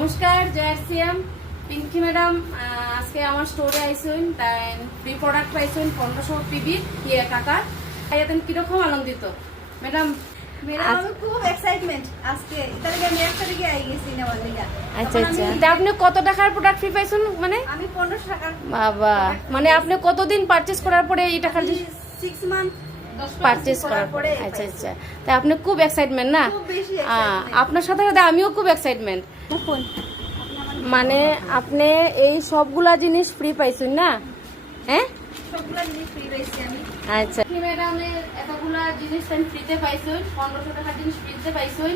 নমস্কার জয়সিএম পিঙ্কি ম্যাডাম আজকে আমার স্টোরে আইসুন তাই ফ্রি প্রোডাক্ট পাইছুন 1500 পিবি টাকার এতেন কিরকম আনন্দিত ম্যাডাম? আমি খুব এক্সাইটমেন্ট আজকে তার লাগে আমি 1 তারিখে আই গেছি নেওয়ার লাগা। আচ্ছা আচ্ছা, তা আপনি কত টাকার প্রোডাক্ট ফ্রি পাইছুন? মানে আমি 1500 টাকা। বাবা, মানে আপনি কতদিন পারচেজ করার পরে এই টাকার 6 মান্থ পারচেজ করার পরে? আচ্ছা আচ্ছা, তাই আপনি খুব এক্সাইটমেন্ট না? খুব বেশি এক্সাইটমেন্ট। আপনার সাথে সাথে আমিও খুব এক্সাইটমেন্ট। মানে আপনি এই সবগুলা জিনিস ফ্রি পাইছুন না? হ্যাঁ, সবগুলা জিনিস ফ্রি পাইছি আমি। আচ্ছা, ম্যাডামের এতগুলা জিনিস আমি ফ্রিতে পাইছুন, 1500 টাকার জিনিস ফ্রিতে পাইছুন।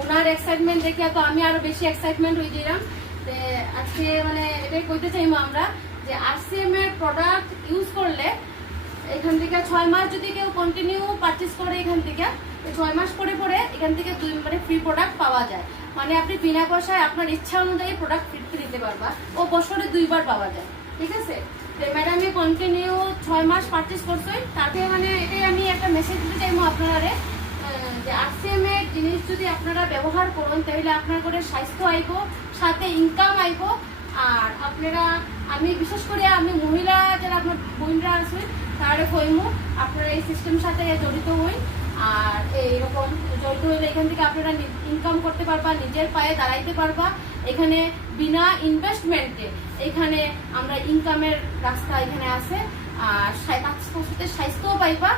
ওনার এক্সাইটমেন্ট দেখে তো আমি আরো বেশি এক্সাইটমেন্ট হয়ে গেলাম। আজকে মানে এটাই কইতে চাইবো আমরা যে আরসিএম এর প্রোডাক্ট ইউজ করলে এখান থেকে 6 মাস যদি কেউ কন্টিনিউ পারচেজ করে এখান থেকে 6 মাস পরে পরে এখান থেকে মানে ফ্রি প্রোডাক্ট পাওয়া যায়। মানে আপনি বিনা পয়সায় আপনার ইচ্ছা অনুযায়ী প্রোডাক্ট ফ্রিতে নিতে পারবা ও বছরে 2 বার পাওয়া যায়। ঠিক আছে, ম্যাডাম কন্টিনিউ 6 মাস পারচেজ করছেন, তাতে মানে এটাই আমি একটা মেসেজ দিতে চাইবো আপনারা যে আরসিএম এর জিনিস যদি আপনারা ব্যবহার করেন তাহলে আপনার করে স্বাস্থ্য আইব, সাথে ইনকাম আইব। আর আপনারা আমি বিশেষ করে আমি মহিলা যারা আপনার বোনরা আছেন তারা কইমু আপনারা এই সিস্টেমের সাথে জড়িত হই। আর এইরকম জড়িত হইলে এখান থেকে আপনারা ইনকাম করতে পারবা, নিজের পায়ে দাঁড়াইতে পারবা। এখানে বিনা ইনভেস্টমেন্টে এখানে আমরা ইনকামের রাস্তা এখানে আছে। আর সাথে স্বাস্থ্যও পাইবা।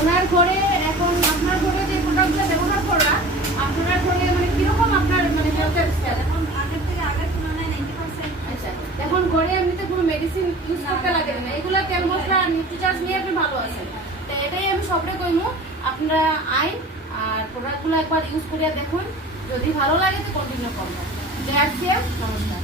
ওনার ঘরে এখন আপনার ঘরে যে প্রোডাক্টগুলো ব্যবহার করা আপনার ঘরে মানে কিরকম আপনার মানে হেলথের স্টাইল এখন আগের থেকে আগের তুলনায় 90%। আচ্ছা, এখন ঘরে এমনিতে কোনো মেডিসিন ইউজ করতে লাগে না, এগুলো তেল মশলা নিউট্রিচার্জ নিয়ে আপনি ভালো আছেন। তো এটাই আমি সবরে কইমু আপনারা আইন আর প্রোডাক্টগুলো একবার ইউজ করিয়া দেখুন, যদি ভালো লাগে তো কন্টিনিউ করবেন। জয় শ্রী রাম, নমস্কার।